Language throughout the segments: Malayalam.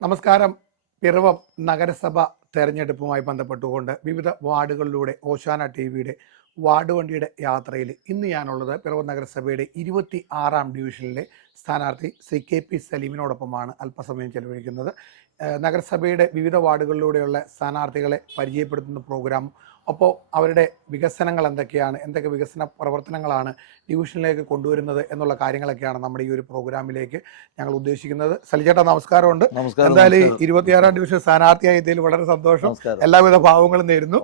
നമസ്കാരം. പിറവം നഗരസഭ തെരഞ്ഞെടുപ്പുമായി ബന്ധപ്പെട്ടുകൊണ്ട് വിവിധ വാർഡുകളിലൂടെ ഓശാന ടി വിയുടെ വാർഡ് വണ്ടിയുടെ യാത്രയിൽ ഇന്ന് ഞാനുള്ളത് പിറവം നഗരസഭയുടെ ഇരുപത്തി ആറാം ഡിവിഷനിലെ സ്ഥാനാർത്ഥി ശ്രീ കെ പി സലീമിനോടൊപ്പമാണ് അല്പസമയം ചെലവഴിക്കുന്നത്. നഗരസഭയുടെ വിവിധ വാർഡുകളിലൂടെയുള്ള സ്ഥാനാർത്ഥികളെ പരിചയപ്പെടുത്തുന്ന പ്രോഗ്രാം. അപ്പോൾ അവരുടെ വികസനങ്ങൾ എന്തൊക്കെയാണ്? എന്തൊക്കെ വികസന പ്രവർത്തനങ്ങളാണ് ഡിവിഷനിലേക്ക് കൊണ്ടുവരുന്നത് എന്നുള്ള കാര്യങ്ങളൊക്കെയാണ് നമ്മുടെ ഈ ഒരു പ്രോഗ്രാമിലേക്ക് ഞങ്ങൾ ഉദ്ദേശിക്കുന്നത്. സലിചേട്ടാ നമസ്കാരമുണ്ട്. നമസ്കാരം എന്തായാലും. ഇരുപത്തിയാറാം ഡിവിഷൻ സ്ഥാനാർത്ഥിയായി ഇതിൽ വളരെ സന്തോഷം. എല്ലാവിധ ഭാവങ്ങളും നേരുന്നു.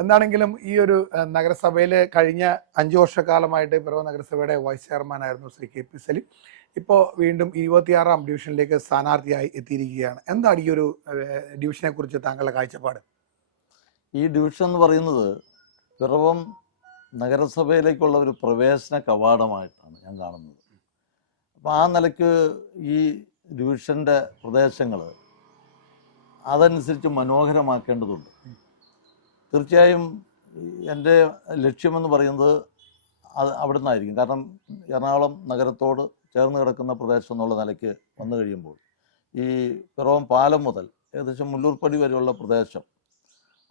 എന്താണെങ്കിലും ഈ ഒരു നഗരസഭയിലെ നഗരസഭയിൽ കഴിഞ്ഞ അഞ്ചു വർഷക്കാലമായിട്ട് പിറവ നഗരസഭയുടെ വൈസ് ചെയർമാനായിരുന്നു ശ്രീ കെ പി സലീം. ഇപ്പോൾ വീണ്ടും ഇരുപത്തിയാറാം ഡിവിഷനിലേക്ക് സ്ഥാനാർത്ഥിയായി എത്തിയിരിക്കുകയാണ്. എന്താണ് ഈ ഒരു ഡിവിഷനെ കുറിച്ച് താങ്കളുടെ കാഴ്ചപ്പാട്? ഈ ഡിവിഷൻ എന്ന് പറയുന്നത് പിറവം നഗരസഭയിലേക്കുള്ള ഒരു പ്രവേശന കവാടമായിട്ടാണ് ഞാൻ കാണുന്നത്. അപ്പോൾ ആ നിലയ്ക്ക് ഈ ഡിവിഷന്റെ പ്രദേശങ്ങൾ അതനുസരിച്ച് മനോഹരമാക്കേണ്ടതുണ്ട്. തീർച്ചയായും എന്റെ ലക്ഷ്യമെന്ന് പറയുന്നത് അത് അവിടെ നിന്നായിരിക്കും കാരണം എറണാകുളം നഗരത്തോട് ചേർന്ന് കിടക്കുന്ന പ്രദേശം എന്നുള്ള നിലയ്ക്ക് വന്നു കഴിയുമ്പോൾ ഈ പിറവം പാലം മുതൽ ഏകദേശം മുല്ലൂർപ്പടി വരെയുള്ള പ്രദേശം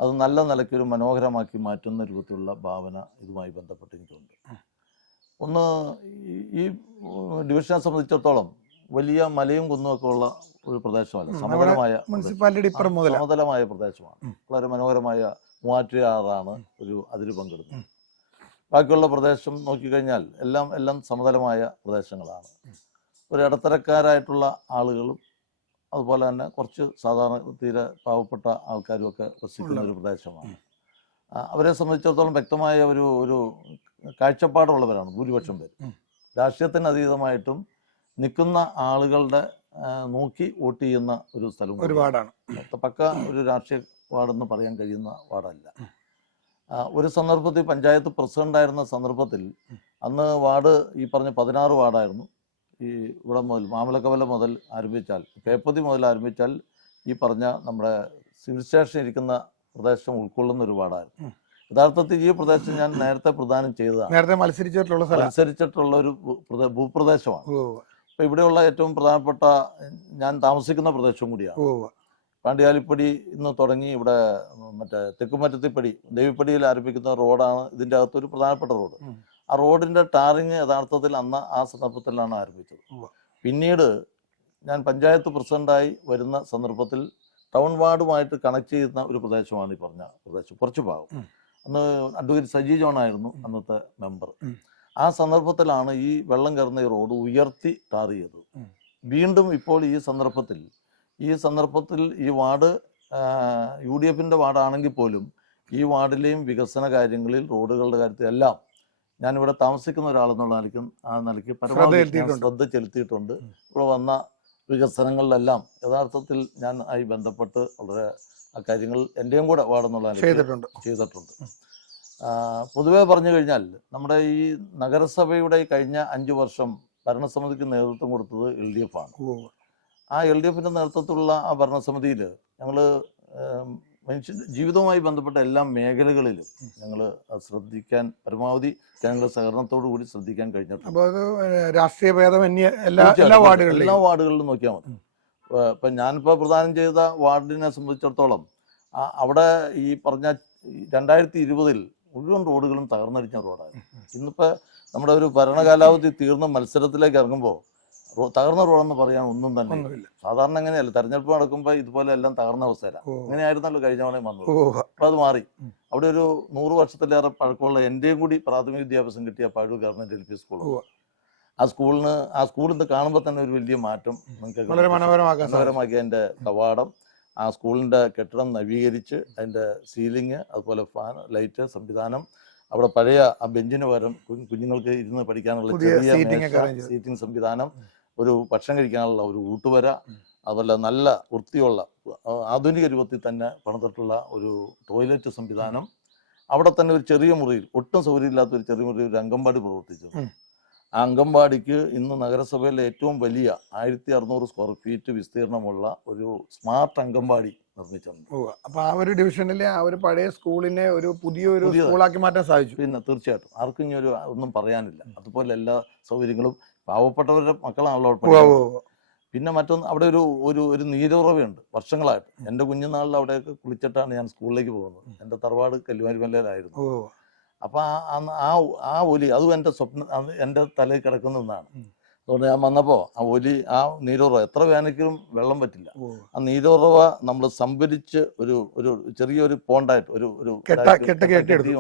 അത് നല്ല നിലയ്ക്ക് ഒരു മനോഹരമാക്കി മാറ്റുന്ന രൂപത്തിലുള്ള ഭാവന ഇതുമായി ബന്ധപ്പെട്ട് എനിക്കുണ്ട്. ഒന്ന് ഈ- ഡിവിഷനെ സംബന്ധിച്ചിടത്തോളം വലിയ മലയും കുന്നും ഒക്കെ ഉള്ള ഒരു പ്രദേശമല്ല. സമഗ്രമായ സമതലമായ മുതൽ സമതലമായ പ്രദേശമാണ്. വളരെ മനോഹരമായ മൂവാറ്റുകാറാണ് ഒരു അതിര് പങ്കിടുന്നത്. ബാക്കിയുള്ള പ്രദേശം നോക്കിക്കഴിഞ്ഞാൽ എല്ലാം എല്ലാം സമതലമായ പ്രദേശങ്ങളാണ്. ഒരു ഇടത്തരക്കാരായിട്ടുള്ള ആളുകളും അതുപോലെ തന്നെ കുറച്ച് സാധാരണ തീരെ പാവപ്പെട്ട ആൾക്കാരും ഒക്കെ വസിക്കുന്ന ഒരു പ്രദേശമാണ്. അവരെ സംബന്ധിച്ചിടത്തോളം വ്യക്തമായ ഒരു ഒരു കാഴ്ചപ്പാടുള്ളവരാണ് ഭൂരിപക്ഷം പേര്. രാഷ്ട്രീയത്തിന് അതീതമായിട്ടും നിൽക്കുന്ന ആളുകളുടെ നോക്കി വോട്ട് ചെയ്യുന്ന ഒരു സ്ഥലം ഒരു ഒരുപാടാണ് പക്ക ഒരു രാഷ്ട്രീയ വാർഡെന്ന് പറയാൻ കഴിയുന്ന വാർഡല്ല. ഒരു സന്ദർഭത്തിൽ പഞ്ചായത്ത് പ്രസിഡന്റ് ആയിരുന്ന സന്ദർഭത്തിൽ അന്ന് വാർഡ് ഈ പറഞ്ഞ പതിനാറ് വാർഡായിരുന്നു. ഈ ഇവിടെ മുതൽ മാമലക്കവല മുതൽ ആരംഭിച്ചാൽ പേപ്പതി മുതൽ ആരംഭിച്ചാൽ ഈ പറഞ്ഞ നമ്മുടെ സിവിൽ സ്റ്റേഷൻ ഇരിക്കുന്ന പ്രദേശം ഉൾക്കൊള്ളുന്ന ഒരു വാർഡായിരുന്നു. യഥാർത്ഥത്തിൽ ഈ പ്രദേശം ഞാൻ നേരത്തെ പ്രദാനം ചെയ്തതാണ്. നേരത്തെ മത്സരിച്ചിട്ടുള്ള മത്സരിച്ചിട്ടുള്ള ഒരു ഭൂപ്രദേശമാണ്. ഓ. ഇപ്പൊ ഇവിടെയുള്ള ഏറ്റവും പ്രധാനപ്പെട്ട ഞാൻ താമസിക്കുന്ന പ്രദേശം കൂടിയാണ്. ഓ പാണ്ഡ്യാലിപ്പടി ഇന്ന് തുടങ്ങി ഇവിടെ മറ്റേ തെക്കുമറ്റത്തിപ്പടി ദേവിപ്പടിയിൽ ആരംഭിക്കുന്ന റോഡാണ് ഇതിന്റെ അകത്തൊരു പ്രധാനപ്പെട്ട റോഡ്. ആ റോഡിന്റെ ടാറിങ് യഥാർത്ഥത്തിൽ അന്ന് ആ സന്ദർഭത്തിലാണ് ആരംഭിച്ചത്. പിന്നീട് ഞാൻ പഞ്ചായത്ത് പ്രസിഡന്റായി വരുന്ന സന്ദർഭത്തിൽ ടൗൺ വാർഡുമായിട്ട് കണക്ട് ചെയ്യുന്ന ഒരു പ്രദേശമാണ് ഈ പറഞ്ഞ പ്രദേശം കുറച്ച് ഭാഗം. അന്ന് അഡ്വക്കേറ്റ് സജി ജോൺ ആയിരുന്നു അന്നത്തെ മെമ്പർ. ആ സന്ദർഭത്തിലാണ് ഈ വെള്ളം കയറുന്ന ഈ റോഡ് ഉയർത്തി ടാർ ചെയ്തത്. വീണ്ടും ഇപ്പോൾ ഈ സന്ദർഭത്തിൽ ഈ സന്ദർഭത്തിൽ ഈ വാർഡ് യു ഡി എഫിന്റെ വാർഡാണെങ്കിൽ പോലും ഈ വാർഡിലെയും വികസന കാര്യങ്ങളിൽ റോഡുകളുടെ കാര്യത്തിൽ എല്ലാം ഞാനിവിടെ താമസിക്കുന്ന ഒരാളെന്നുള്ള നിലയ്ക്ക് ആ നിലയ്ക്ക് പരമാവധി. ശ്രദ്ധ ചെലുത്തിയിട്ടുണ്ട്. ഇവിടെ വന്ന വികസനങ്ങളിലെല്ലാം യഥാർത്ഥത്തിൽ ഞാൻ ആയി ബന്ധപ്പെട്ട് വളരെ ആ കാര്യങ്ങൾ എന്റെയും കൂടെ വാർഡെന്നുള്ള ചെയ്തിട്ടുണ്ട്. ചെയ്തിട്ടുണ്ട്. പൊതുവെ പറഞ്ഞു കഴിഞ്ഞാൽ നമ്മുടെ ഈ നഗരസഭയുടെ കഴിഞ്ഞ അഞ്ചു വർഷം ഭരണസമിതിക്ക് നേതൃത്വം കൊടുത്തത് എൽ ഡി എഫ് ആണ്. ആ എൽ ഡി എഫിന്റെ നേതൃത്വത്തിലുള്ള ആ ഭരണസമിതിയിൽ ഞങ്ങൾ മനുഷ്യ ജീവിതവുമായി ബന്ധപ്പെട്ട എല്ലാ മേഖലകളിലും ഞങ്ങൾ ശ്രദ്ധിക്കാൻ പരമാവധി ജനങ്ങളുടെ സഹകരണത്തോടു കൂടി ശ്രദ്ധിക്കാൻ കഴിഞ്ഞിട്ടുണ്ട്. രാഷ്ട്രീയ ഭേദം എല്ലാ എല്ലാ വാർഡുകളിലും. എല്ലാ വാർഡുകളിലും നോക്കിയാൽ മതി. ഇപ്പൊ ഞാനിപ്പോ പ്രദാനം ചെയ്ത വാർഡിനെ സംബന്ധിച്ചിടത്തോളം ആ- അവിടെ ഈ പറഞ്ഞ രണ്ടായിരത്തി ഇരുപതിൽ മുഴുവൻ റോഡുകളും തകർന്നടിഞ്ഞ റോഡായിരുന്നു. ഇന്നിപ്പോ നമ്മുടെ ഒരു ഭരണകാലാവധി തീർന്ന മത്സരത്തിലേക്ക് ഇറങ്ങുമ്പോൾ തകർന്ന റോഡെന്ന് പറയാൻ ഒന്നും തന്നെ സാധാരണ എങ്ങനെയല്ല തെരഞ്ഞെടുപ്പ് നടക്കുമ്പോൾ ഇതുപോലെ എല്ലാം തകർന്ന അവസ്ഥയിലാണ് അങ്ങനെയായിരുന്നല്ലോ കഴിഞ്ഞ തവണയും വന്നത്. അപ്പൊ അത് മാറി. അവിടെ ഒരു നൂറ് വർഷത്തിലേറെ പഴക്കമുള്ള എന്റെയും കൂടി പ്രാഥമിക വിദ്യാഭ്യാസം കിട്ടിയ Pazhoor government L P school ആ സ്കൂളിന് ആ സ്കൂളിൽ നിന്ന് കാണുമ്പോൾ തന്നെ ഒരു വലിയ മാറ്റം നിങ്ങൾക്ക് മനോഹരമാക്കിയ അതിന്റെ കവാടം ആ സ്കൂളിന്റെ കെട്ടിടം നവീകരിച്ച് അതിന്റെ സീലിംഗ് അതുപോലെ ഫാൻ ലൈറ്റ് സംവിധാനം അവിടെ പഴയ ആ ബെഞ്ചിന് പകരം കുഞ്ഞുങ്ങൾക്ക് ഇരുന്ന് പഠിക്കാനുള്ള ചെറിയ. സീറ്റിംഗ് സംവിധാനം ഒരു ഭക്ഷണം കഴിക്കാനുള്ള ഒരു ഊട്ടുവര അതുപോലെ നല്ല വൃത്തിയുള്ള ആധുനിക രൂപത്തിൽ തന്നെ പണിതിട്ടുള്ള ഒരു ടോയ്ലറ്റ് സംവിധാനം. അവിടെ തന്നെ ഒരു ചെറിയ മുറിയിൽ ഒട്ടും സൗകര്യമില്ലാത്ത ഒരു ചെറിയ മുറിയിൽ ഒരു അംഗൻവാടി പ്രവർത്തിച്ചു ആ അംഗൻവാടിക്ക് ഇന്ന് നഗരസഭയിലെ ഏറ്റവും വലിയ ആയിരത്തി അറുന്നൂറ് സ്ക്വയർ ഫീറ്റ് വിസ്തീർണമുള്ള ഒരു സ്മാർട്ട് അംഗൻവാടി നിർമ്മിച്ചിട്ടുണ്ട്. അപ്പൊ ആ ഒരു ഡിവിഷനിലെ ആ ഒരു പഴയ സ്കൂളിനെ ഒരു പുതിയൊരു സ്കൂളാക്കി മാറ്റാൻ സാധിച്ചു. പിന്നെ തീർച്ചയായിട്ടും. ആർക്കും ഇനി ഒരു ഒന്നും പറയാനില്ല. അതുപോലെ എല്ലാ സൗകര്യങ്ങളും പാവപ്പെട്ടവരുടെ മക്കളാണല്ലോ. പിന്നെ മറ്റൊന്ന് അവിടെ ഒരു ഒരു ഒരു നീരുറവയുണ്ട് വർഷങ്ങളായിട്ട്. എന്റെ കുഞ്ഞുനാളിൽ അവിടെയൊക്കെ കുളിച്ചിട്ടാണ് ഞാൻ സ്കൂളിലേക്ക് പോകുന്നത്. എന്റെ തറവാട് കല്ലുമാരിമല്ലയിലായിരുന്നു അപ്പോൾ അപ്പൊ ആ ആ ആ ഒലി അതും എന്റെ സ്വപ്നം എന്റെ തലയിൽ കിടക്കുന്ന ഒന്നാണ്. അതുകൊണ്ട് ഞാൻ വന്നപ്പോൾ ആ ഒലി ആ നീരുറവ എത്ര വേനയ്ക്കും വെള്ളം പറ്റില്ല. ആ നീരുറവ നമ്മൾ സംഭരിച്ച് ഒരു ഒരു ചെറിയൊരു പോണ്ടായിട്ട് ഒരു ഒരു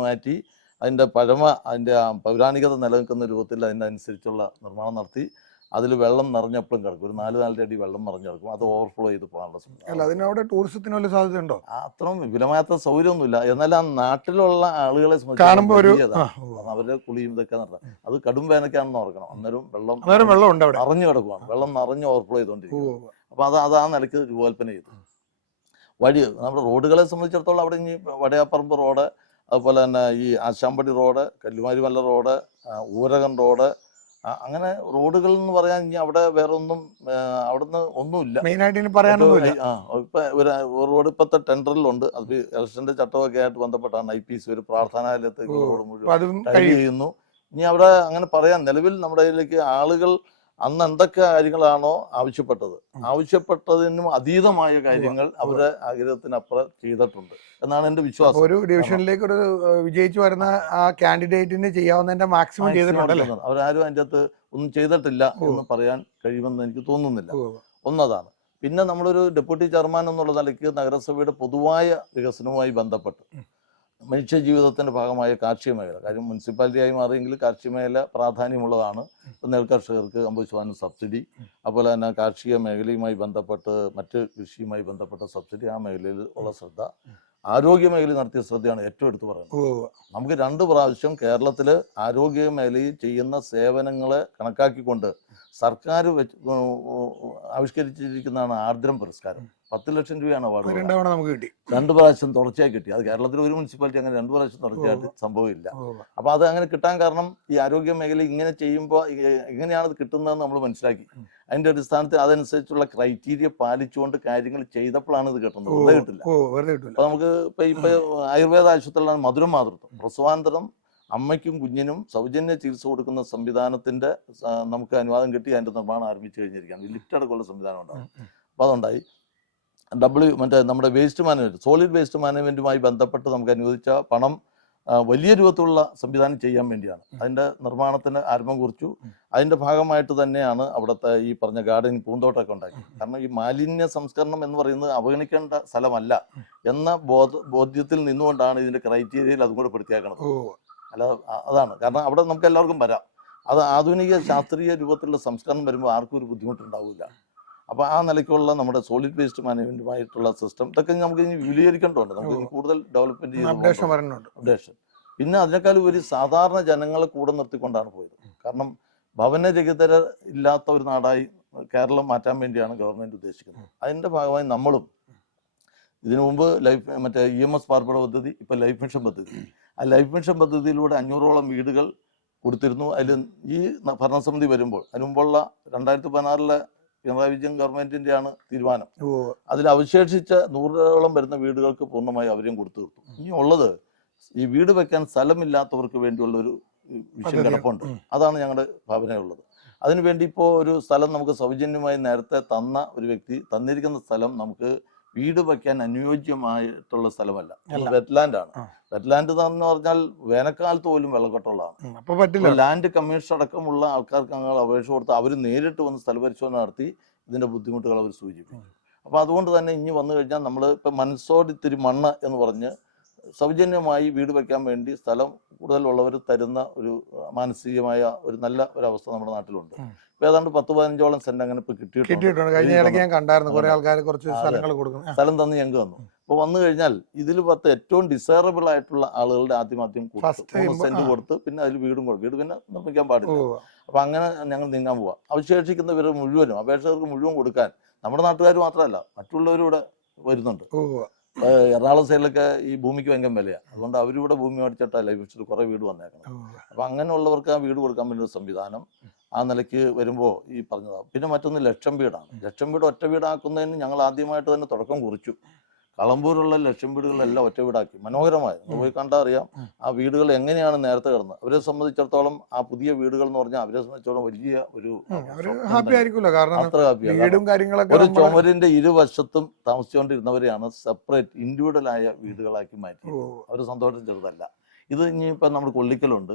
മാറ്റി അതിന്റെ പഴമ അതിന്റെ പൗരാണികത നിലനിൽക്കുന്ന രൂപത്തിൽ അതിനനുസരിച്ചുള്ള നിർമ്മാണം നടത്തി അതിൽ വെള്ളം നിറഞ്ഞപ്പോഴും കിടക്കും. ഒരു നാല് നാലര അടി വെള്ളം നിറഞ്ഞു കിടക്കും. അത് ഓവർഫ്ലോ ചെയ്ത് പോകാനുള്ള അല്ല. അതിനവിടെ ടൂറിസത്തിന് വല്ല സാധ്യത ഉണ്ടോ അത്ര അത്രയും വിപുലമായത്ര സൗകര്യമൊന്നുമില്ല. എന്നാൽ ആ നാട്ടിലുള്ള ആളുകളെ കാണുമ്പോൾ ഒരു. അവരുടെ കുളിയും ഇതൊക്കെ നടത്താം. അത് കടും വേനൊക്കെയാണെന്ന് ഓർക്കണം. അന്നേരം വെള്ളം വെള്ളം ഉണ്ട് അവിടെ. നിറഞ്ഞു കിടക്കുവാണ്. വെള്ളം നിറഞ്ഞ് ഓവർഫ്ലോ ചെയ്തുകൊണ്ടിരിക്കും. അപ്പൊ അത് അത് ആ നിലയ്ക്ക് രൂപകൽപ്പന ചെയ്തു. വഴി നമ്മുടെ റോഡുകളെ സംബന്ധിച്ചിടത്തോളം അവിടെ ഇനി വടയാപ്പറമ്പ് റോഡ് അതുപോലെ തന്നെ ഈ Ashampadi road Kallumarimalla road Urakan road അങ്ങനെ റോഡുകൾ എന്ന് പറയാൻ ഇനി അവിടെ വേറെ ഒന്നും അവിടുന്ന് ഒന്നുമില്ല. മെയിനായിട്ട് പറയാനൊന്നുമില്ല. ആ ഇപ്പൊ ഒരു റോഡ് ഇപ്പത്തെ ടെൻഡറിലുണ്ട്. അത് ഇലക്ഷന്റെ ചട്ടമൊക്കെ ആയിട്ട് ബന്ധപ്പെട്ടാണ് ഐ പി സി ഒരു പ്രാർത്ഥനാലയത്തേക്ക്. റോഡ് മുഴുവൻ അതും ടൈൽ കഴിയും. ചെയ്യുന്നു. ഇനി അവിടെ അങ്ങനെ പറയാൻ നിലവിൽ നമ്മുടെ ഇതിലേക്ക് ആളുകൾ അന്ന് എന്തൊക്കെ കാര്യങ്ങളാണോ ആവശ്യപ്പെട്ടത്. ആവശ്യപ്പെട്ടതിനും അതീതമായ കാര്യങ്ങൾ അവരെ ആഗ്രഹത്തിനപ്പുറം ചെയ്തിട്ടുണ്ട് എന്നാണ് എന്റെ വിശ്വാസം. ഒരു ഡിവിഷനിലേക്ക് ഒരു വിജയിച്ചു വരുന്ന ആ കാൻഡിഡേറ്റിന് ചെയ്യാവുന്നതിന്റെ മാക്സിമം Maximum അവരാരും അതിന്റെ അകത്ത് ഒന്നും ചെയ്തിട്ടില്ല എന്ന് പറയാൻ കഴിയുമെന്ന് എനിക്ക് തോന്നുന്നില്ല. ഒന്നതാണ്. പിന്നെ നമ്മളൊരു ഡെപ്യൂട്ടി ചെയർമാൻ എന്നുള്ള നിലയ്ക്ക് നഗരസഭയുടെ പൊതുവായ വികസനവുമായി ബന്ധപ്പെട്ട്. മനുഷ്യ ജീവിതത്തിന്റെ ഭാഗമായ കാർഷിക മേഖല കാര്യം മുനിസിപ്പാലിറ്റിയായി മാറിയെങ്കിൽ കാർഷിക മേഖല പ്രാധാന്യമുള്ളതാണ് നെൽ കർഷകർക്ക് അമ്പത് ശതമാനം സബ്സിഡി അതുപോലെ തന്നെ കാർഷിക മേഖലയുമായി ബന്ധപ്പെട്ട് മറ്റ് കൃഷിയുമായി ബന്ധപ്പെട്ട സബ്സിഡി ആ മേഖലയിൽ ഉള്ള ശ്രദ്ധ. ആരോഗ്യ മേഖലയിൽ നടത്തിയ ശ്രദ്ധയാണ് ഏറ്റവും എടുത്തു പറയുന്നത്. നമുക്ക് രണ്ട് പ്രാവശ്യം കേരളത്തിൽ ആരോഗ്യ മേഖലയിൽ ചെയ്യുന്ന സേവനങ്ങളെ കണക്കാക്കിക്കൊണ്ട് സർക്കാർ ആവിഷ്കരിച്ചിരിക്കുന്നതാണ് ആർദ്രം പുരസ്കാരം. പത്ത് ലക്ഷം രൂപയാണ് അവാർഡ് രണ്ടു തവണ നമുക്ക് കിട്ടി. രണ്ട് പ്രാവശ്യം തുടർച്ചയായി കിട്ടി. അത് കേരളത്തിൽ ഒരു മുനിസിപ്പാലിറ്റി അങ്ങനെ രണ്ട് പ്രാവശ്യം തുടർച്ചയായിട്ട് സംഭവമില്ല. അപ്പൊ അത് അങ്ങനെ കിട്ടാൻ കാരണം ഈ ആരോഗ്യ മേഖല ഇങ്ങനെ ചെയ്യുമ്പോൾ എങ്ങനെയാണ് അത് കിട്ടുന്നതെന്ന് നമ്മൾ മനസ്സിലാക്കി. അതിന്റെ അടിസ്ഥാനത്തിൽ അതനുസരിച്ചുള്ള ക്രൈറ്റീരിയ പാലിച്ചുകൊണ്ട് കാര്യങ്ങൾ ചെയ്തപ്പോഴാണ് ഇത് കിട്ടുന്നത്. വെറുതെ കിട്ടില്ല. അപ്പൊ നമുക്ക് ഇപ്പൊ ആയുർവേദ ആശുപത്രിയിലാണ് മധുരം മാതൃത്വം. പ്രസവാനന്തരം അമ്മയ്ക്കും കുഞ്ഞിനും സൗജന്യ ചികിത്സ കൊടുക്കുന്ന സംവിധാനത്തിന്റെ നമുക്ക് അനുവാദം കിട്ടി അതിന്റെ നിർമ്മാണം ആരംഭിച്ചു കഴിഞ്ഞിരിക്കുകയാണ്. ലിഫ്റ്റ് അടക്കമുള്ള സംവിധാനം ഉണ്ടാകും. അപ്പോൾ അതുണ്ടായി. ഡബ്ല്യു മറ്റേ നമ്മുടെ വേസ്റ്റ് മാനേജ്മെന്റ് സോളിഡ് വേസ്റ്റ് മാനേജ്മെന്റുമായി ബന്ധപ്പെട്ട് നമുക്ക് അനുവദിച്ച പണം വലിയ രൂപത്തിലുള്ള സംവിധാനം ചെയ്യാൻ വേണ്ടിയാണ്. അതിന്റെ നിർമ്മാണത്തിന് ആരംഭം കുറിച്ചു. അതിന്റെ അതിന്റെ ഭാഗമായിട്ട് തന്നെയാണ് അവിടുത്തെ ഈ പറഞ്ഞ ഗാർഡൻ പൂന്തോട്ടമൊക്കെ ഉണ്ടാക്കി. കാരണം ഈ മാലിന്യ സംസ്കരണം എന്ന് പറയുന്നത് അവഗണിക്കേണ്ട സ്ഥലമല്ല എന്ന ബോധ ബോധ്യത്തിൽ നിന്നുകൊണ്ടാണ് ഇതിന്റെ ക്രൈറ്റീരിയയിൽ അതും കൂടെ പെടുത്തിയാക്കുന്നത് ഓ അല്ല അതാണ്. കാരണം അവിടെ നമുക്ക് എല്ലാവർക്കും വരാം. അത് ആധുനിക ശാസ്ത്രീയ രൂപത്തിലുള്ള സംസ്കരണം വരുമ്പോൾ ആർക്കും ഒരു ബുദ്ധിമുട്ടുണ്ടാവില്ല. അപ്പോൾ ആ നിലയ്ക്കുള്ള നമ്മുടെ സോളിഡ് വേസ്റ്റ് മാനേജ്മെന്റുമായിട്ടുള്ള സിസ്റ്റം ഇതൊക്കെ നമുക്ക് ഇനി വിപുലീകരിക്കേണ്ടതുണ്ട്. നമുക്ക് ഇനി കൂടുതൽ ഡെവലപ്മെന്റ് പോകേണ്ടതുണ്ട്. അപ്ഡേഷൻ പിന്നെ അതിനേക്കാൾ ഒരു സാധാരണ ജനങ്ങളെ കൂടെ നിർത്തിക്കൊണ്ടാണ് പോയത്. കാരണം ഭവനരഹിതര ഇല്ലാത്ത ഒരു നാടായി കേരളം മാറ്റാൻ വേണ്ടിയാണ് ഗവൺമെന്റ് ഉദ്ദേശിക്കുന്നത്. അതിന്റെ ഭാഗമായി നമ്മളും ഇതിനു മുമ്പ് ലൈഫ് മറ്റേ ഇ എം എസ് പാർപ്പിട പദ്ധതി ഇപ്പൊ ലൈഫ് മിഷൻ പദ്ധതി. ആ ലൈഫ് മിഷൻ പദ്ധതിയിലൂടെ അഞ്ഞൂറോളം വീടുകൾ കൊടുത്തിരുന്നു. അതിൽ ഈ ഭരണസമിതി വരുമ്പോൾ അതിനു മുമ്പുള്ള രണ്ടായിരത്തി പതിനാറിലെ പിണറായി വിജയൻ ഗവൺമെന്റിന്റെയാണ് തീരുമാനം. അതിൽ അവശേഷിച്ച നൂറോളം വരുന്ന വീടുകൾക്ക് പൂർണമായി അവരെയും കൊടുത്തു തീർത്തു. ഇനി ഉള്ളത് ഈ വീട് വെക്കാൻ സ്ഥലമില്ലാത്തവർക്ക് വേണ്ടിയുള്ള ഒരു വിഷയം. കിടപ്പുണ്ട്. അതാണ് ഞങ്ങളുടെ ഭാവനയുള്ളത്. അതിനുവേണ്ടി ഇപ്പോൾ ഒരു സ്ഥലം നമുക്ക് സൗജന്യമായി നേരത്തെ തന്ന ഒരു വ്യക്തി തന്നിരിക്കുന്ന സ്ഥലം നമുക്ക് വീട് വെക്കാൻ അനുയോജ്യമായിട്ടുള്ള സ്ഥലമല്ല. വെറ്റ്ലാൻഡ് ആണ്. വെറ്റ്ലാൻഡ് എന്ന് പറഞ്ഞാൽ വേനൽക്കാലത്ത് പോലും വെള്ളക്കെട്ടുള്ളതാണ്. അപ്പൊ പറ്റില്ല. ലാൻഡ് കമ്മീഷൻ അടക്കമുള്ള ആൾക്കാർക്ക് ഞങ്ങൾ അപേക്ഷ കൊടുത്ത് അവർ നേരിട്ട് വന്ന് സ്ഥലപരിശോധന നടത്തി ഇതിന്റെ ബുദ്ധിമുട്ടുകൾ അവർ സൂചിപ്പിക്കും. അപ്പൊ അതുകൊണ്ട് തന്നെ ഇനി വന്നു കഴിഞ്ഞാൽ നമ്മൾ ഇപ്പൊ മനസ്സോട് ഇത്തിരി മണ്ണ് എന്ന് പറഞ്ഞ് സൗജന്യമായി വീട് വെക്കാൻ വേണ്ടി സ്ഥലം കൂടുതലുള്ളവർ തരുന്ന ഒരു മാനസികമായ ഒരു നല്ല ഒരു അവസ്ഥ നമ്മുടെ നാട്ടിലുണ്ട്. ഏതാണ്ട് പത്ത് പതിനഞ്ചോളം സെന്റ് അങ്ങനെ ഇപ്പൊ കിട്ടിയിട്ടുണ്ട്. കഴിഞ്ഞ ഇടയ്ക്ക് ഞാൻ കണ്ടായിരുന്നു. കുറെ ആൾക്കാർ കുറച്ച് സ്ഥലങ്ങൾ കൊടുക്കും സ്ഥലം തന്ന് ഞങ്ങൾക്ക് വന്നു അപ്പൊ വന്നു കഴിഞ്ഞാൽ ഇതിൽ പത്ത് ഏറ്റവും ഡിസൈറബിൾ ആയിട്ടുള്ള ആളുകളുടെ ആദ്യം ആദ്യം സെന്റ് കൊടുത്ത് പിന്നെ അതിൽ വീടും കൊടുക്കും. വീട് പിന്നെ നിർമ്മിക്കാൻ പാടില്ല. അപ്പൊ അങ്ങനെ ഞങ്ങൾ നീങ്ങാൻ പോവാം. അവശേഷിക്കുന്നവർ മുഴുവനും അപേക്ഷകർക്ക് മുഴുവൻ കൊടുക്കാൻ നമ്മുടെ നാട്ടുകാർ മാത്രമല്ല മറ്റുള്ളവരും ഇവിടെ വരുന്നുണ്ട്. എറണാകുളം സൈഡിലൊക്കെ ഈ ഭൂമിക്ക് ഭയങ്കര വിലയാണ് അതുകൊണ്ട് അവരിവിടെ ഭൂമി മേടിച്ചിട്ടാ ലൈഫ് കുറേ വീട് വന്നേക്കണം. അപ്പൊ അങ്ങനെയുള്ളവർക്ക് ആ വീട് കൊടുക്കാൻ വേണ്ടി ഒരു സംവിധാനം ആ നിലയ്ക്ക് വരുമ്പോൾ ഈ പറഞ്ഞതാണ് പിന്നെ മറ്റൊന്ന് ലക്ഷം വീടാണ്. ലക്ഷം വീട് ഒറ്റ വീടാക്കുന്നതിന് ഞങ്ങൾ ആദ്യമായിട്ട് തന്നെ തുടക്കം കുറിച്ചു. കളമ്പൂരുള്ള ലക്ഷം വീടുകളെല്ലാം ഒറ്റ വീടാക്കി. മനോഹരമായി. പോയി കണ്ടാൽ അറിയാം ആ വീടുകൾ എങ്ങനെയാണ് നേരത്തെ കിടന്നത്. അവരെ സംബന്ധിച്ചിടത്തോളം ആ പുതിയ വീടുകൾ എന്ന് പറഞ്ഞാൽ അവരെ സംബന്ധിച്ചിടത്തോളം വലിയ ഒരു ഹാപ്പി. ആയിരിക്കുമല്ലോ കാരണം അത്ര ഹാപ്പിയാണ് ഒരു ചുമരിന്റെ ഇരുവശത്തും താമസിച്ചുകൊണ്ടിരുന്നവരെയാണ് സെപ്പറേറ്റ് ഇൻഡിവിജ്വൽ ആയ വീടുകളാക്കി മാറ്റി അവർ സന്തോഷം ചെറുതല്ല. ഇത് ഇനിയിപ്പോ നമ്മുടെ കൊള്ളിക്കലുണ്ട്.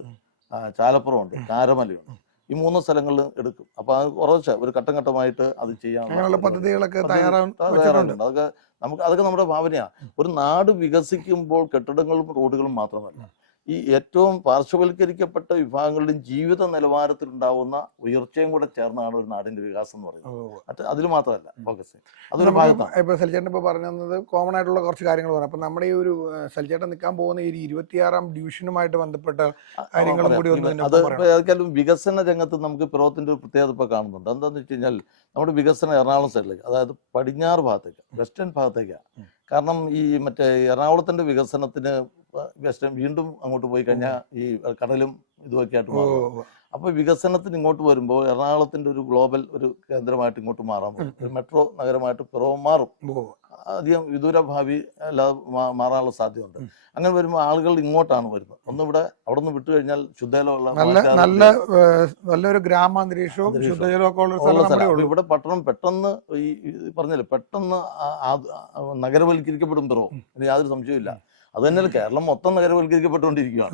ചാലപ്പുറമുണ്ട്. കാരമലയുണ്ട്. ഈ മൂന്ന് സ്ഥലങ്ങളിൽ എടുക്കും അപ്പൊ അത് കുറച്ച് ഒരു ഘട്ടം ഘട്ടമായിട്ട് അത് ചെയ്യാം അങ്ങനെയുള്ള. പദ്ധതികളൊക്കെ. അതൊക്കെ നമുക്ക് അതൊക്കെ നമ്മുടെ ഭാവനയാണ് ഒരു നാട് വികസിക്കുമ്പോൾ കെട്ടിടങ്ങളും റോഡുകളും മാത്രമല്ല ഈ ഏറ്റവും പാർശ്വവൽക്കരിക്കപ്പെട്ട വിഭാഗങ്ങളുടെയും ജീവിത നിലവാരത്തിലുണ്ടാവുന്ന ഉയർച്ചയും കൂടെ ചേർന്നാണ് ഒരു നാടിന്റെ വികാസം എന്ന് പറയുന്നത്. അതിൽ മാത്രമല്ല ഫോക്കസ് അതൊരു ഭാഗത്താണ്. ഇപ്പൊ സൽചേട്ടൻ ഇപ്പൊ പറഞ്ഞു തന്നത് കോമൺ ആയിട്ടുള്ള കുറച്ച് കാര്യങ്ങൾ പറഞ്ഞു. അപ്പൊ നമ്മുടെ ഈ ഒരു സൽചേട്ടൻ നിൽക്കാൻ പോകുന്ന ഈ ഇരുപത്തിയാറാം ഡിവിഷനുമായിട്ട് ബന്ധപ്പെട്ട കാര്യങ്ങൾ കൂടി അത് ഏതായാലും വികസന രംഗത്ത് നമുക്ക് പിറവത്തിന്റെ ഒരു പ്രത്യേകത ഇപ്പൊ കാണുന്നുണ്ട്. എന്താണെന്ന് വെച്ച് കഴിഞ്ഞാൽ നമ്മുടെ വികസനം എറണാകുളം സൈഡിലേക്ക് അതായത് പടിഞ്ഞാറ് ഭാഗത്തേക്ക് വെസ്റ്റേൺ ഭാഗത്തേക്കാണ് കാരണം ഈ മറ്റേ എറണാകുളത്തിന്റെ വികസനത്തിന് വെസ്റ്റേൺ വീണ്ടും അങ്ങോട്ട് പോയി കഴിഞ്ഞാൽ ഈ കടലും ഇതുമൊക്കെ ആയിട്ട് മാറും. അപ്പൊ വികസനത്തിന് ഇങ്ങോട്ട് വരുമ്പോൾ എറണാകുളത്തിന്റെ ഒരു ഗ്ലോബൽ ഒരു കേന്ദ്രമായിട്ട് ഇങ്ങോട്ട് മാറാൻ ഒരു മെട്രോ നഗരമായിട്ട് പിറവം മാറും. അധികം വിദൂര ഭാവി അല്ലാതെ മാറാനുള്ള സാധ്യതയുണ്ട്. അങ്ങനെ വരുമ്പോൾ ആളുകൾ ഇങ്ങോട്ടാണ് വരുന്നത്. ഒന്ന് ഇവിടെ അവിടെ നിന്ന് വിട്ടു കഴിഞ്ഞാൽ ശുദ്ധജലമുള്ള നല്ല നല്ല നല്ലൊരു ഗ്രാമാന്തരീക്ഷവും ശുദ്ധജലമൊക്കെ ഇവിടെ പട്ടണം പെട്ടെന്ന് ഈ പറഞ്ഞല്ലേ പെട്ടെന്ന് നഗരവൽക്കരിക്കപ്പെടും പിറവും യാതൊരു സംശയമില്ല അത് തന്നെയല്ല കേരളം മൊത്തം നഗരവൽക്കരിക്കപ്പെട്ടുകൊണ്ടിരിക്കുകയാണ്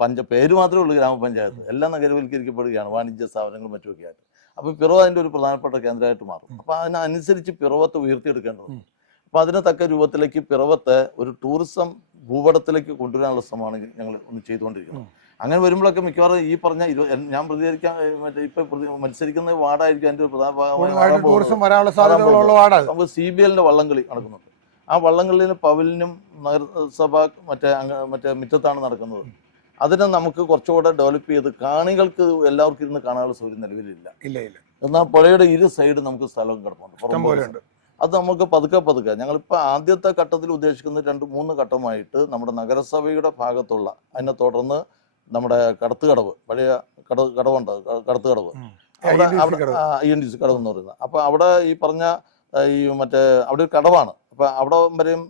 പഞ്ച പേര് മാത്രമേ ഉള്ളൂ ഗ്രാമപഞ്ചായത്ത്. എല്ലാം നഗരവൽക്കരിക്കപ്പെടുകയാണ് വാണിജ്യ സ്ഥാപനങ്ങളും മറ്റുമൊക്കെ ആയിട്ട് അപ്പൊ പിറവ് അതിന്റെ ഒരു പ്രധാനപ്പെട്ട കേന്ദ്രമായിട്ട് മാറും. അപ്പൊ അതിനനുസരിച്ച് പിറവത്തെ ഉയർത്തിയെടുക്കേണ്ടതുണ്ട്. ഉം. അപ്പൊ അതിന് തക്ക രൂപത്തിലേക്ക് പിറവത്തെ ഒരു ടൂറിസം ഭൂപടത്തിലേക്ക് കൊണ്ടുവരാനുള്ള ശ്രമമാണ് ഞങ്ങൾ ഒന്ന് ചെയ്തുകൊണ്ടിരിക്കുന്നത് അങ്ങനെ വരുമ്പോഴൊക്കെ മിക്കവാറും ഈ പറഞ്ഞ ഞാൻ പ്രതികരിക്കാൻ മറ്റേ ഇപ്പൊ മത്സരിക്കുന്ന വാർഡായിരിക്കും അതിന്റെ ഒരു പ്രധാന ടൂറിസം വരാനുള്ള സാധ്യതകളുള്ള വാർഡാണ് നമുക്ക് സി ബി എല്ലിന്റെ വള്ളംകളി നടക്കുന്നുണ്ട്. ആ വള്ളംകളിയിൽ പവലിനും നഗരസഭ മറ്റേ മറ്റേ മുറ്റത്താണ് നടക്കുന്നത്. അതിനെ നമുക്ക് കുറച്ചുകൂടെ ഡെവലപ്പ് ചെയ്ത് കാണികൾക്ക് എല്ലാവർക്കും ഇരുന്ന് കാണാനുള്ള സൗകര്യം നിലവിലില്ല. ഇല്ല ഇല്ല. എന്നാൽ പുഴയുടെ ഇരു സൈഡ് നമുക്ക് സ്ഥലം കിടപ്പുണ്ട്. അത് നമുക്ക് പതുക്കെ പതുക്കെ ഞങ്ങളിപ്പോൾ ആദ്യത്തെ ഘട്ടത്തിൽ ഉദ്ദേശിക്കുന്ന രണ്ട് മൂന്ന് ഘട്ടമായിട്ട് നമ്മുടെ നഗരസഭയുടെ ഭാഗത്തുള്ള അതിനെ തുടർന്ന് നമ്മുടെ കടത്തുകടവ് പഴയ കട കടവുണ്ട് കടത്ത് കടത്തുകടവ് അവിടെ. ഐ എൻ ഡി സി കടവ്. എന്ന് പറയുന്നത്. അപ്പോൾ അവിടെ ഈ പറഞ്ഞ ഈ മറ്റേ അവിടെ ഒരു കടവാണ്. അപ്പൊ അവിടെ വരെയും.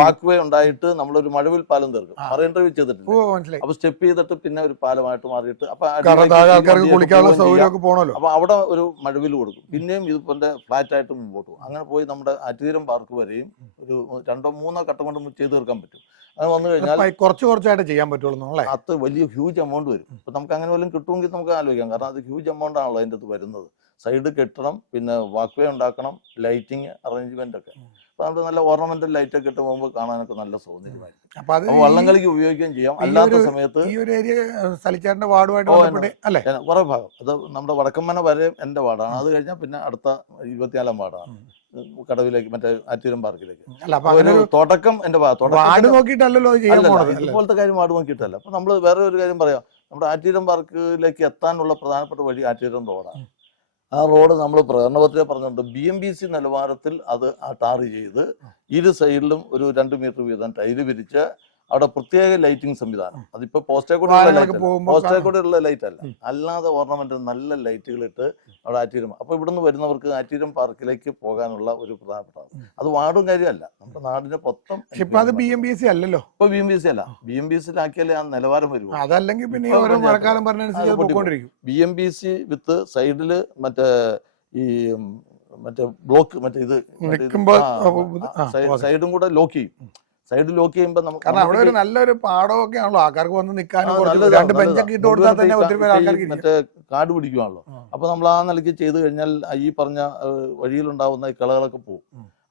വാക്ക് വേ ഉണ്ടായിട്ട് നമ്മളൊരു മഴവിൽ പാലം തീർക്കും. മറൈൻ ഡ്രൈവ് ചെയ്തിട്ടുണ്ട് അപ്പൊ സ്റ്റെപ്പ് ചെയ്തിട്ട് പിന്നെ ഒരു പാലമായിട്ട് മാറിയിട്ട് അപ്പൊ അപ്പൊ അവിടെ ഒരു മഴവിൽ കൊടുക്കും. പിന്നെയും ഇതുപോലെ ഫ്ലാറ്റ് ആയിട്ട് മുമ്പോട്ട് പോകും. അങ്ങനെ പോയി നമ്മുടെ അറ്റീരം പാർക്ക് വരെയും ഒരു രണ്ടോ മൂന്നോ ഘട്ടം കൊണ്ട് ചെയ്ത് തീർക്കാൻ പറ്റും. അത് വന്നു കഴിഞ്ഞാൽ കുറച്ച് കുറച്ചായിട്ട് ചെയ്യാൻ പറ്റുള്ളൂ അത് വലിയ ഹ്യൂജ് എമൗണ്ട് വരും. അപ്പൊ നമുക്ക് അങ്ങനെ വല്ലതും കിട്ടുമെങ്കിൽ നമുക്ക് ആലോചിക്കാം. കാരണം അത് ഹ്യൂജ് എമൗണ്ട് ആണല്ലോ അതിന്റെ അത് വരുന്നത്. സൈഡ് കെട്ടണം പിന്നെ വാക്വേ വേ ഉണ്ടാക്കണം ലൈറ്റിംഗ് അറേഞ്ച്മെന്റ് ഒക്കെ. അപ്പൊ അത് നല്ല ഓർണമെന്റൽ ലൈറ്റ് ഒക്കെ ഇട്ട് പോകുമ്പോൾ കാണാനൊക്കെ നല്ല സൗന്ദര്യമായിരിക്കും. അപ്പൊ വള്ളംകളിക്ക് ഉപയോഗിക്കുകയും ചെയ്യാം. അല്ലാത്ത സമയത്ത് ഈ ഒരു ഏരിയ സലിച്ചാറിന്റെ വാർഡുമായിട്ട് ഓ, അല്ലേ? കുറെ ഭാഗം. അത് നമ്മുടെ വടക്കമ്മന വരെ എന്റെ വാർഡാണ്. അത് കഴിഞ്ഞാൽ പിന്നെ അടുത്ത ഇരുപത്തിനാലാം വാർഡാണ്. കടവിലേക്ക് മറ്റേ ആറ്റൂരം പാർക്കിലേക്ക്. ഒരു തുടക്കം എന്റെ ഇപ്പോഴത്തെ വാർഡ് ഇതുപോലത്തെ കാര്യം വാർഡ് നോക്കിയിട്ടല്ല. അപ്പൊ നമ്മൾ വേറെ ഒരു കാര്യം പറയാം. നമ്മുടെ ആറ്റീരം പാർക്കിലേക്ക് എത്താനുള്ള പ്രധാനപ്പെട്ട വഴി ആറ്റീരം റോഡാണ് ആ റോഡ് നമ്മൾ പ്രകടനപത്രിക പറഞ്ഞിട്ടുണ്ട്. ബി എം ബി സി നിലവാരത്തിൽ അത് ടാർ ചെയ്ത് ഇരു സൈഡിലും ഒരു രണ്ട് മീറ്റർ വീതം ടൈൽ വിരിച്ച് അവിടെ പ്രത്യേക ലൈറ്റിംഗ് സംവിധാനം. അതിപ്പോ പോസ്റ്റേ കൂടെ വാഹനങ്ങൾക്ക് പോകുമ്പോ പോസ്റ്റേ കൂടെ ഉള്ള ലൈറ്റ് അല്ല. അല്ലാതെ ഓർണമെന്റ് നല്ല ലൈറ്റുകൾ ഇട്ട് അവിടെ ആറ്റീരം അപ്പൊ ഇവിടുന്ന് വരുന്നവർക്ക് ആറ്റീരം പാർക്കിലേക്ക് പോകാനുള്ള ഒരു പ്രധാനപ്പെട്ട അത് വാർഡും കാര്യമല്ല. നമ്മുടെ നാടിന്റെ മൊത്തം ഇപ്പൊ അത് ബി എം ബി സി അല്ലല്ലോ. ഇപ്പൊ ബി എം ബി സി അല്ല. ബി എം ബി എസ് സിയിലാക്കിയാലേ ആ നിലവാരം വരുമോ അതല്ലെങ്കിൽ പിന്നെ ഓരോ മഴക്കാലം പറഞ്ഞനുസരിച്ച് B M B C with സൈഡിൽ മറ്റേ ഈ മറ്റേ ബ്ലോക്ക് മറ്റേ ഇത്. സൈഡും കൂടെ ലോക്ക് ചെയ്യും. സൈഡ് ലോക്ക് ചെയ്യുമ്പോൾ നമുക്ക് കാരണം അവിടെ ഒരു നല്ലൊരു പാടമൊക്കെ ആണല്ലോ. ആൾക്കാർക്ക് വന്ന് നിൽക്കാനും രണ്ട് ബെഞ്ചൊക്കെ. ഇട്ട് കൊടുത്താൽ തന്നെ ഒത്തിരി പേര് ആൾക്കാർക്ക് മറ്റേ കാട് പിടിക്കുവാണല്ലോ. അപ്പൊ നമ്മൾ ആ നിലയ്ക്ക് ചെയ്ത് കഴിഞ്ഞാൽ ഈ പറഞ്ഞ വഴിയിലുണ്ടാവുന്ന ഈ കളകളൊക്കെ പോകും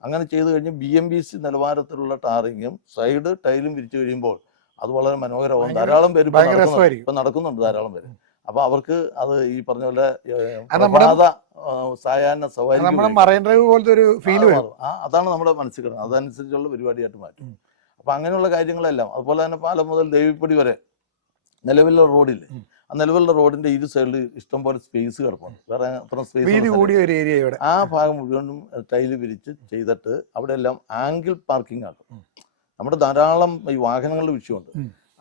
അങ്ങനെ ചെയ്ത് കഴിഞ്ഞ് ബി എം ബി സി നിലവാരത്തിലുള്ള ടാറിങ്ങും സൈഡ് ടൈലും വിരിച്ചു കഴിയുമ്പോൾ അത് വളരെ മനോഹരമാവും ഭയങ്കര- ധാരാളം പേര് ഇപ്പൊ നടക്കുന്നുണ്ട്. ധാരാളം പേര്. അപ്പൊ അവർക്ക് അത് ഈ പറഞ്ഞ പോലെ പ്രഭാത സായാഹ്ന സവാരി നമ്മുടെ മറൈൻ ഡ്രൈവ് പോലത്തെ ഒരു ഫീൽ ആ അതാണ് നമ്മുടെ മനസ്സിൽ കിടന്നത് അതനുസരിച്ചുള്ള പരിപാടിയായിട്ട് മാറ്റും. അപ്പൊ അങ്ങനെയുള്ള കാര്യങ്ങളെല്ലാം അതുപോലെ തന്നെ പാലം മുതൽ ദേവിപ്പടി വരെ നിലവിലുള്ള റോഡില്ലേ ആ നിലവിലുള്ള റോഡിന്റെ ഇരു സൈഡിൽ ഇഷ്ടംപോലെ സ്പേസ് കിടപ്പുണ്ട്. വേറെ അത്ര സ്പേസ് കൂടിയ ഒരു ഏരിയ ആ ഭാഗം മുഴുവനും ടൈൽ വിരിച്ച് ചെയ്തിട്ട് അവിടെ എല്ലാം ആംഗിൾ പാർക്കിംഗ് ആക്കും. നമ്മുടെ ധാരാളം ഈ വാഹനങ്ങളുടെ വിഷയമുണ്ട്.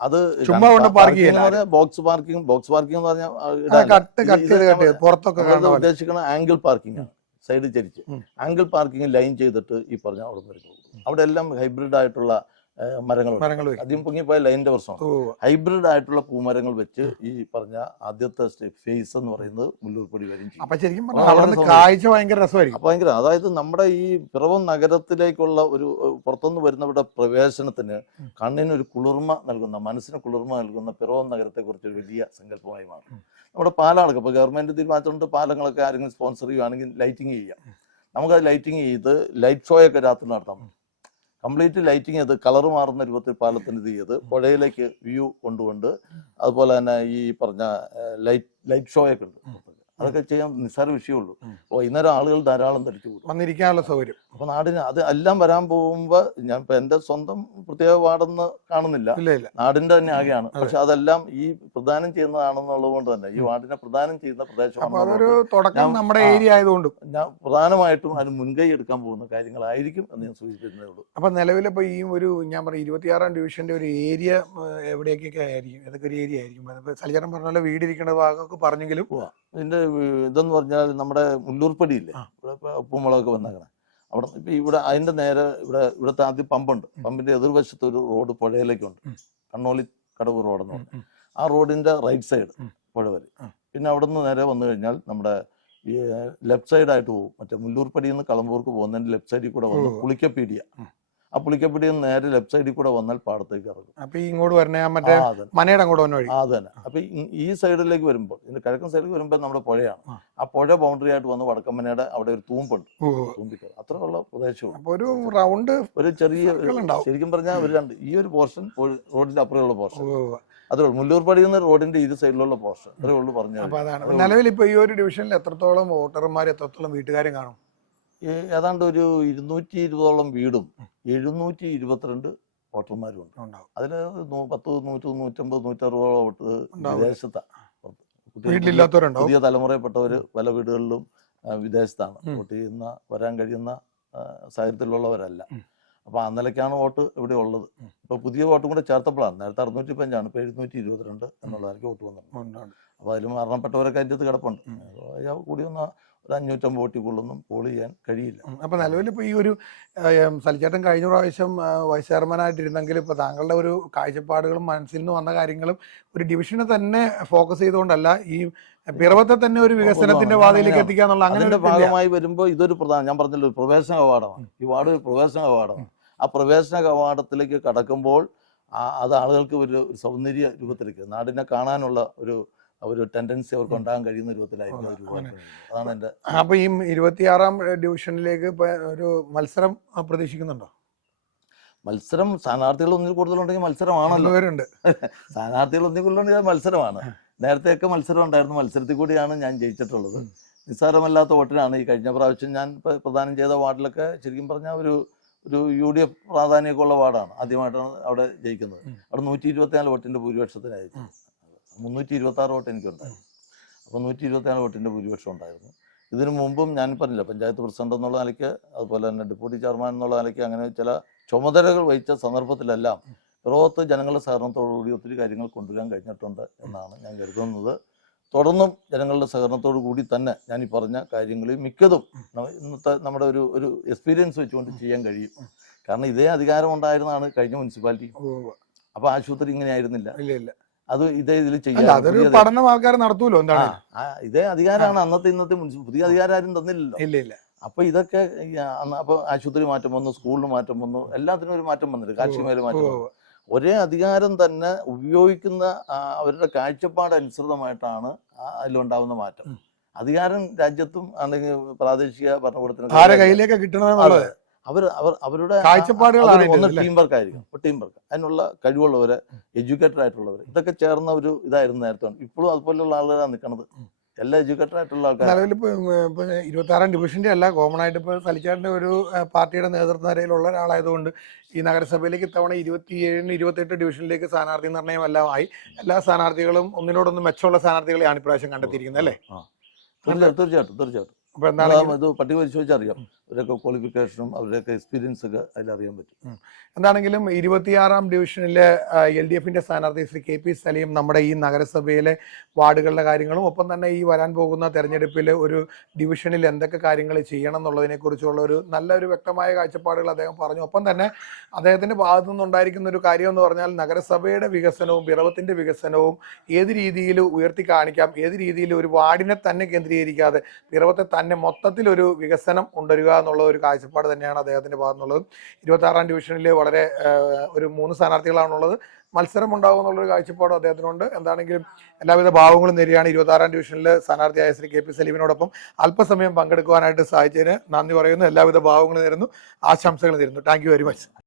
അത് ചുമ്മാ കൊണ്ട് പാർക്ക് ചെയ്യല്ല. ബോക്സ് പാർക്കിംഗ് ബോക്സ് പാർക്കിംഗ് എന്ന് പറഞ്ഞാൽ പുറത്തൊക്കെ ഉദ്ദേശിക്കുന്ന ആംഗിൾ പാർക്കിംഗ് ആണ്. സൈഡ് ചരിച്ച്. ആംഗിൾ പാർക്കിംഗ് ലൈൻ ചെയ്തിട്ട് ഈ പറഞ്ഞ അവിടെ നിന്ന് അവിടെ എല്ലാം ഹൈബ്രിഡ് ആയിട്ടുള്ള മരങ്ങൾ അധികം ആദ്യം പൊങ്ങിപ്പോയ ലൈന്റെ പ്രശ്നമാണ്. ഓ. ഹൈബ്രിഡ് ആയിട്ടുള്ള പൂമരങ്ങൾ വെച്ച് ഈ പറഞ്ഞ ആദ്യത്തെ ഫേസ് എന്ന് പറയുന്നത് മുല്ലൂർപ്പൊടി വരും ചെയ്യും. കാഴ്ച ഭയങ്കര രസമായിരിക്കും. ഭയങ്കര അതായത് നമ്മുടെ ഈ പിറവം നഗരത്തിലേക്കുള്ള ഒരു പുറത്തുനിന്ന് വരുന്നവരുടെ പ്രവേശനത്തിന് കണ്ണിന് ഒരു കുളിർമ നൽകുന്ന മനസ്സിന് കുളിർമ നൽകുന്ന പിറവം നഗരത്തെ കുറിച്ച് ഒരു വലിയ സങ്കല്പമായി മാറും. നമ്മുടെ പാലങ്ങളൊക്കെ ഇപ്പൊ ഗവൺമെന്റ് തീരുമാനിച്ചുകൊണ്ട് പാലങ്ങളൊക്കെ ആരെങ്കിലും സ്പോൺസർ ചെയ്യുകയാണെങ്കിൽ ലൈറ്റിംഗ് ചെയ്യാം. നമുക്കത് ലൈറ്റിംഗ് ചെയ്ത് ലൈറ്റ് ഷോയൊക്കെ രാത്രി നടത്താം കംപ്ലീറ്റ് ലൈറ്റിംഗ് ചെയ്ത് കളർ മാറുന്ന രൂപത്തിൽ പാലത്തിന് ഇത് ചെയ്ത് പുഴയിലേക്ക് വ്യൂ കൊണ്ടുകൊണ്ട് അതുപോലെ തന്നെ ഈ പറഞ്ഞ ലൈറ്റ് ലൈറ്റ് ഷോയൊക്കെ ഉണ്ട്. അതൊക്കെ ചെയ്യാൻ നിസ്സാര വിഷയമുള്ളൂ. അപ്പോൾ വൈകുന്നേരം ആളുകൾ ധാരാളം തടിച്ചു കൂടും വന്നിരിക്കാനുള്ള സൗകര്യം. അപ്പൊ നാടിന് അത് എല്ലാം വരാൻ പോകുമ്പോ ഞാൻ ഇപ്പൊ എന്റെ സ്വന്തം പ്രത്യേക വാർഡെന്ന് കാണുന്നില്ല. നാടിന്റെ തന്നെ ആകെയാണ്. പക്ഷെ അതെല്ലാം ഈ പ്രദാനം ചെയ്യുന്നതാണെന്നുള്ളത് കൊണ്ട് തന്നെ ഈ വാർഡിനെ പ്രദാനം ചെയ്യുന്ന പ്രദേശം പ്രദേശമാണ് നമ്മുടെ ഏരിയ ആയതുകൊണ്ട്. ഞാൻ പ്രധാനമായിട്ടും അതിന് മുൻകൈ എടുക്കാൻ പോകുന്ന കാര്യങ്ങളായിരിക്കും എന്ന് ഞാൻ സൂചിപ്പിക്കുന്നേ ഉള്ളൂ. അപ്പൊ നിലവിലിപ്പോ ഈ ഒരു ഞാൻ പറയും ഇരുപത്തിയാറാം ഡിവിഷന്റെ ഒരു ഏരിയ എവിടെയൊക്കെ ആയിരിക്കും? ഏതൊക്കെ ഒരു ഏരിയ ആയിരിക്കും? അതിപ്പോ പറഞ്ഞാലും പറഞ്ഞ വീടിരിക്കേണ്ട ഭാഗമൊക്കെ പറഞ്ഞെങ്കിലും ഇതിന്റെ ഇതെന്ന് പറഞ്ഞാൽ നമ്മുടെ മുല്ലൂർപ്പടി ഇല്ലേ ഇവിടെ ഉപ്പുമുളകൊക്കെ വന്നേക്കണേ. അവിടെ ഇപ്പൊ ഇവിടെ അതിന്റെ നേരെ ഇവിടെ ഇവിടുത്തെ ആദ്യം പമ്പുണ്ട്. പമ്പിന്റെ എതിർവശത്ത് ഒരു റോഡ് പുഴയിലേക്കുണ്ട്. കണ്ണോളി കടവ് റോഡെന്ന് പറഞ്ഞു ആ റോഡിന്റെ റൈറ്റ് സൈഡ്. പുഴ വരെ. പിന്നെ അവിടെ നിന്ന് നേരെ വന്നു കഴിഞ്ഞാൽ നമ്മുടെ ഈ ലെഫ്റ്റ് സൈഡായിട്ട് പോകും. മറ്റേ മുല്ലൂർപ്പടിയിൽ നിന്ന് കളമ്പൂർക്ക് പോകുന്നതിന്റെ ലെഫ്റ്റ് സൈഡിൽ കൂടെ വന്ന്. പുളിക്കപ്പീടിയ. ആ നേരെ ലെഫ്റ്റ് സൈഡിൽ കൂടെ വന്നാൽ പാടത്തേക്ക് ഇറങ്ങും. അപ്പൊ ഇങ്ങോട്ട് വരണേ മറ്റേ മനയുടെ അങ്ങോട്ട് വന്ന വഴി. ആ അത് തന്നെ അപ്പൊ ഈ- സൈഡിലേക്ക് വരുമ്പോൾ ഇതിന്റെ കിഴക്കൻ സൈഡിലേക്ക് വരുമ്പോൾ നമ്മുടെ പുഴയാണ്. ആ. പുഴ ബൗണ്ടറി ആയിട്ട് വന്ന് വടക്കമ്മനയുടെ അവിടെ ഒരു തൂമ്പുണ്ട്. തൂമ്പിക്കൽ അത്രയുള്ള പ്രദേശവും ഒരു റൗണ്ട് ഒരു ചെറിയ. ശരിക്കും പറഞ്ഞാൽ ഒരു രണ്ട് ഈ ഒരു പോർഷൻ റോഡിന്റെ അപ്പുറമുള്ള പോർഷൻ അതേ ഉള്ളൂ. മുല്ലൂർപ്പടി എന്ന റോഡിന്റെ ഇരു സൈഡിലുള്ള പോർഷൻ അത്രേ ഉള്ളൂ പറഞ്ഞു നിലവിൽ ഇപ്പൊ ഈ ഒരു ഡിവിഷനിൽ എത്രത്തോളം വോട്ടർമാർ എത്രത്തോളം വീട്ടുകാരും കാണും? ഏതാണ്ട് ഒരു ഇരുന്നൂറ്റി ഇരുപതോളം വീടും എഴുന്നൂറ്റി ഇരുപത്തിരണ്ട് വോട്ടർമാരും ഉണ്ട് അതിൽ പത്ത് നൂറ്റി നൂറ്റമ്പത് നൂറ്ററുപതോളം വോട്ട്. വിദേശത്താണ് പുതിയ തലമുറയിൽപ്പെട്ടവർ പല വീടുകളിലും വിദേശത്താണ്. വോട്ട് ചെയ്യുന്ന വരാൻ കഴിയുന്ന സാഹചര്യത്തിലുള്ളവരല്ല. ഉം. അപ്പൊ ആ നിലയ്ക്കാണ് വോട്ട് ഇവിടെ ഉള്ളത് ഉം. ഇപ്പൊ പുതിയ വോട്ടും കൂടെ ചേർത്തപ്പോഴാണ് നേരത്തെ അറുന്നൂറ്റി പഞ്ചാണ് ഇപ്പൊ എഴുന്നൂറ്റി ഇരുപത്തിരണ്ട് എന്നുള്ളതായിരിക്കും വോട്ട് വന്നത് ഉണ്ട്, ഉണ്ട്. അപ്പൊ അതിൽ മരണപ്പെട്ടവരൊക്കെ അതിന്റെ അത് കിടപ്പുണ്ട് അയാൾ കൂടി വന്ന ഒരു അഞ്ഞൂറ്റമ്പത് വോട്ടിക്കുള്ളൊന്നും പോൾ ചെയ്യാൻ കഴിയില്ല അപ്പോൾ അപ്പൊ നിലവിൽ ഇപ്പൊ ഈ ഒരു സലിച്ചേട്ടൻ കഴിഞ്ഞ പ്രാവശ്യം വൈസ് വൈസ് ചെയർമാനായിട്ടിരുന്നെങ്കിൽ ഇപ്പൊ താങ്കളുടെ ഒരു കാഴ്ചപ്പാടുകളും മനസ്സിൽ നിന്ന് വന്ന കാര്യങ്ങളും ഒരു ഡിവിഷനെ തന്നെ ഫോക്കസ് ചെയ്തുകൊണ്ടല്ല ഈ പിറവത്തെ തന്നെ ഒരു വികസനത്തിന്റെ വാതിലേക്ക് പാതയിലേക്ക് എത്തിക്കുക എന്നുള്ള അങ്ങനെ ഭാഗമായി വരുമ്പോൾ ഇതൊരു പ്രധാന ഞാൻ പറഞ്ഞല്ലോ ഒരു പ്രവേശന കവാടമാണ്. ഈ വാർഡ് ഒരു പ്രവേശന കവാടമാണ്. ആ പ്രവേശന കവാടത്തിലേക്ക് കടക്കുമ്പോൾ അത് ആളുകൾക്ക് ഒരു സൗന്ദര്യ രൂപത്തിലേക്ക് നാടിനെ കാണാനുള്ള ഒരു ഒരു ടെൻഡൻസി അവർക്ക് ഉണ്ടാകാൻ കഴിയുന്ന രൂപത്തിലായിരിക്കും അതാണ് എന്റെ അപ്പൊ ഈ ഇരുപത്തിയാറാം ഡിവിഷനിലേക്ക് ഒരു മത്സരം പ്രതീക്ഷിക്കുന്നുണ്ടോ? മത്സരം സ്ഥാനാർത്ഥികൾ ഒന്നിൽ കൂടുതലുണ്ടെങ്കിൽ മത്സരമാണല്ലോ. സ്ഥാനാർത്ഥികൾ ഒന്നിൽ കൂടുതലുണ്ടെങ്കിൽ മത്സരമാണ്. നേരത്തെയൊക്കെ മത്സരം ഉണ്ടായിരുന്നു മത്സരത്തിൽ കൂടിയാണ് ഞാൻ ജയിച്ചിട്ടുള്ളത്. നിസ്സാരമല്ലാത്ത വോട്ടിനാണ് ഈ കഴിഞ്ഞ പ്രാവശ്യം ഞാൻ പ്രധാനം ചെയ്ത വാർഡിലൊക്കെ ശരിക്കും പറഞ്ഞാൽ ഒരു ഒരു യു ഡി എഫ് പ്രാധാന്യമൊക്കെ ഉള്ള വാർഡാണ് ആദ്യമായിട്ടാണ് അവിടെ ജയിക്കുന്നത്. അവിടെ നൂറ്റി ഇരുപത്തിനാല് വോട്ടിന്റെ ഭൂരിപക്ഷത്തിനായിരുന്നു. ഉം. മുന്നൂറ്റി ഇരുപത്തി ആറ് വോട്ട് എനിക്കുണ്ടായിരുന്നു. അപ്പോൾ നൂറ്റി ഇരുപത്തിനാല് വോട്ടിന്റെ ഭൂരിപക്ഷം ഉണ്ടായിരുന്നു. ഇതിനു മുമ്പും ഞാൻ പറഞ്ഞില്ല പഞ്ചായത്ത് പ്രസിഡന്റ് എന്നുള്ള നിലയ്ക്ക് അതുപോലെ തന്നെ ഡെപ്യൂട്ടി ചെയർമാൻ എന്നുള്ള നിലയ്ക്ക് അങ്ങനെ ചില ചുമതലകൾ വഹിച്ച സന്ദർഭത്തിലെല്ലാം പിറവത്ത് ജനങ്ങളുടെ സഹകരണത്തോടുകൂടി ഒത്തിരി കാര്യങ്ങൾ കൊണ്ടുവരാൻ കഴിഞ്ഞിട്ടുണ്ട് എന്നാണ് ഞാൻ കരുതുന്നത്. തുടർന്നും ജനങ്ങളുടെ സഹകരണത്തോടു കൂടി തന്നെ ഞാൻ ഈ പറഞ്ഞ കാര്യങ്ങളിൽ മിക്കതും ഇന്നത്തെ നമ്മുടെ ഒരു ഒരു എക്സ്പീരിയൻസ് വെച്ചുകൊണ്ട് ചെയ്യാൻ കഴിയും. കാരണം ഇതേ അധികാരം ഉണ്ടായിരുന്നതാണ് കഴിഞ്ഞ മുനിസിപ്പാലിറ്റി അപ്പൊ ആശുപത്രി ഇങ്ങനെ ആയിരുന്നില്ല. അത് ഇതേ ഇതിൽ ചെയ്യാം പഠനം ആൾക്കാർ നടത്തൂലോ എന്താണ്? ഇതേ അധികാരമാണ് അന്നത്തെ ഇന്നത്തെ മുനിസിപ്പൽ പുതിയ അധികാരം ആരും തന്നില്ലല്ലോ. അപ്പൊ ഇതൊക്കെ അപ്പൊ ആശുപത്രി മാറ്റം വന്നു സ്കൂളിന് മാറ്റം വന്നു എല്ലാത്തിനും ഒരു മാറ്റം വന്നിട്ട് കാർഷിക മേഖല മാറ്റം വന്നു. ഒരേ അധികാരം തന്നെ ഉപയോഗിക്കുന്ന അവരുടെ കാഴ്ചപ്പാട് അനുസൃതമായിട്ടാണ് ആ അതിലുണ്ടാവുന്ന മാറ്റം. അധികാരം രാജ്യത്തും അല്ലെങ്കിൽ പ്രാദേശിക ഭരണകൂടത്തിന് അവർ അവർ അവരുടെ കാഴ്ചപ്പാടുകളാണ് ഒന്ന്? ടീം വർക്ക് ആയിരിക്കും ടീം വർക്ക് അതിനുള്ള കഴിവുള്ളവര് എഡ്യൂക്കേറ്റഡ് ആയിട്ടുള്ളവർ ഇതൊക്കെ ചേർന്ന ഒരു ഇതായിരുന്നു നേരത്തെ. ഇപ്പോഴും അതുപോലെയുള്ള ആളുകളാണ് നിൽക്കുന്നത്. എല്ലാ എഡ്യൂക്കേറ്റഡ് ആയിട്ടുള്ള ആൾക്കാർ നിലവിൽ ഇപ്പൊ ഇപ്പൊ ഇരുപത്തി ഡിവിഷന്റെ അല്ല കോമൺ ആയിട്ട് ഇപ്പൊ സലിച്ചാറിന്റെ ഒരു പാർട്ടിയുടെ നേതൃത്വ നിരയിലുള്ള ഒരാളായതുകൊണ്ട് ഈ നഗരസഭയിലേക്ക് ഇത്തവണ ഇരുപത്തിയേഴിന് ഇരുപത്തെട്ട് ഡിവിഷനിലേക്ക് സ്ഥാനാർത്ഥി നിർണയം എല്ലാം ആയി. എല്ലാ സ്ഥാനാർത്ഥികളും ഒന്നിനോടൊന്ന് മെച്ചമുള്ള സ്ഥാനാർത്ഥികളെയാണ് ഇപ്രാവശ്യം കണ്ടെത്തിയിരിക്കുന്നത് അല്ലേ? തീർച്ചയായിട്ടും തീർച്ചയായിട്ടും തീർച്ചയായിട്ടും. അപ്പൊ എന്താണ് ഇത് പട്ടിക പരിശോധിച്ചാൽ അറിയാം അവരൊക്കെ ക്വാളിഫിക്കേഷനും അവരുടെയൊക്കെ എക്സ്പീരിയൻസ് ഒക്കെ അതിലറിയാൻ പറ്റും. എന്താണെങ്കിലും ഇരുപത്തിയാറാം ഡിവിഷനിലെ എൽ ഡി എഫിന്റെ സ്ഥാനാർത്ഥി ശ്രീ കെ പി സലീം നമ്മുടെ ഈ നഗരസഭയിലെ വാർഡുകളുടെ കാര്യങ്ങളും ഒപ്പം തന്നെ ഈ വരാൻ പോകുന്ന തെരഞ്ഞെടുപ്പിൽ ഒരു ഡിവിഷനിൽ എന്തൊക്കെ കാര്യങ്ങൾ ചെയ്യണം എന്നുള്ളതിനെ കുറിച്ചുള്ള ഒരു നല്ലൊരു വ്യക്തമായ കാഴ്ചപ്പാടുകൾ അദ്ദേഹം പറഞ്ഞു. ഒപ്പം തന്നെ അദ്ദേഹത്തിന്റെ ഭാഗത്തു നിന്നുണ്ടായിരിക്കുന്ന ഒരു കാര്യം എന്ന് പറഞ്ഞാൽ നഗരസഭയുടെ വികസനവും പിറവത്തിന്റെ വികസനവും ഏത് രീതിയിൽ ഉയർത്തി കാണിക്കാം ഏത് രീതിയിൽ ഒരു വാർഡിനെ തന്നെ കേന്ദ്രീകരിക്കാതെ പിറവത്തെ തന്നെ മൊത്തത്തിൽ ഒരു വികസനം കൊണ്ടുവരിക എന്നുള്ള ഒരു കാഴ്ചപ്പാട് തന്നെയാണ് അദ്ദേഹത്തിന്റെ ഭാഗത്തുനിന്നുള്ളത്. ഇരുപത്തി ആറാം ഡിവിഷനിൽ വളരെ ഒരു മൂന്ന് സ്ഥാനാർത്ഥികളാണുള്ളത്. മത്സരം ഉണ്ടാകും എന്നുള്ളൊരു കാഴ്ചപ്പാടും അദ്ദേഹത്തിനുണ്ട്. എന്താണെങ്കിലും എല്ലാവിധ ഭാവങ്ങളും നേരിയാണ് ഇരുപത്തി ആറാം ഡിവിഷനിൽ സ്ഥാനാർത്ഥിയായ ശ്രീ കെ പി സലീമിനോടൊപ്പം അല്പസമയം പങ്കെടുക്കുവാനായിട്ട് സാധിച്ചതിന് നന്ദി പറയുന്നു. എല്ലാവിധ ഭാവങ്ങളും നേരുന്നു. ആശംസകൾ നേരുന്നു. Thank very much